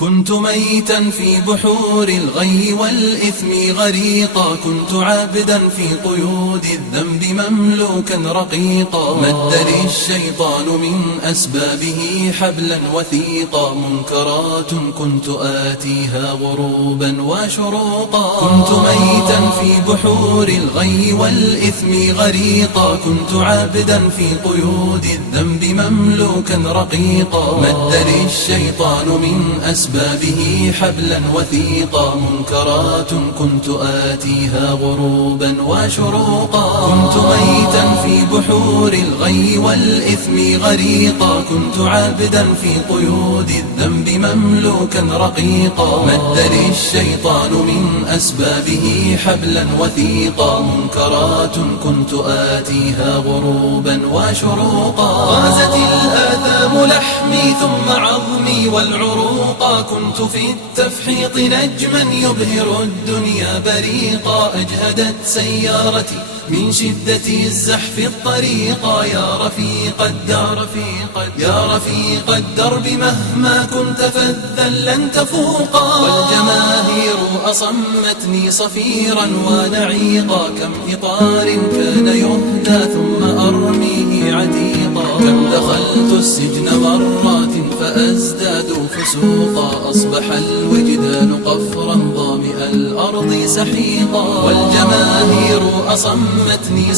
كنت ميتا في بحور الغي والإثم غريقا، كنت عابدا في قيود الذنب مملوكا رقيقا. مد لي الشيطان من أسبابه حبلا وثيقا، منكرات كنت آتيها غروبا وشروقا. كنت ميتا في بحور الغي والإثم غريقا، كنت عابدا في قيود الذنب مملوكا رقيقا. مد لي الشيطان من أسبابه حبلا وثيقا، منكرات كنت آتيها غروبا وشروقا. كنت ميتا في بحور الغي والإثم غريقا، كنت عابدا في قيود الذنب مملوكا رقيقا. مد لي الشيطان من أسبابه حبلا وثيقا، منكرات كنت آتيها غروبا وشروقا. غازت الآثام لحمي ثم عظمي والعروقا، كنت في التفحيط نجما يبهر الدنيا بريقا. أجهدت سيارتي من شدة الزحف الطريقا، يا رفيق الدرب يا رفيق الدرب مهما كنت فذا لن تفوقا. والجماهير أصمتني صفيرا ونعيقا، كم إطار كان يهدى ثم أرميه عتيقا. كم دخلت السجن مرات فأزداد فسوقا، أصبح الوجدان قفرا ظامئ الأرض سحيقا. والجماهير أصمتني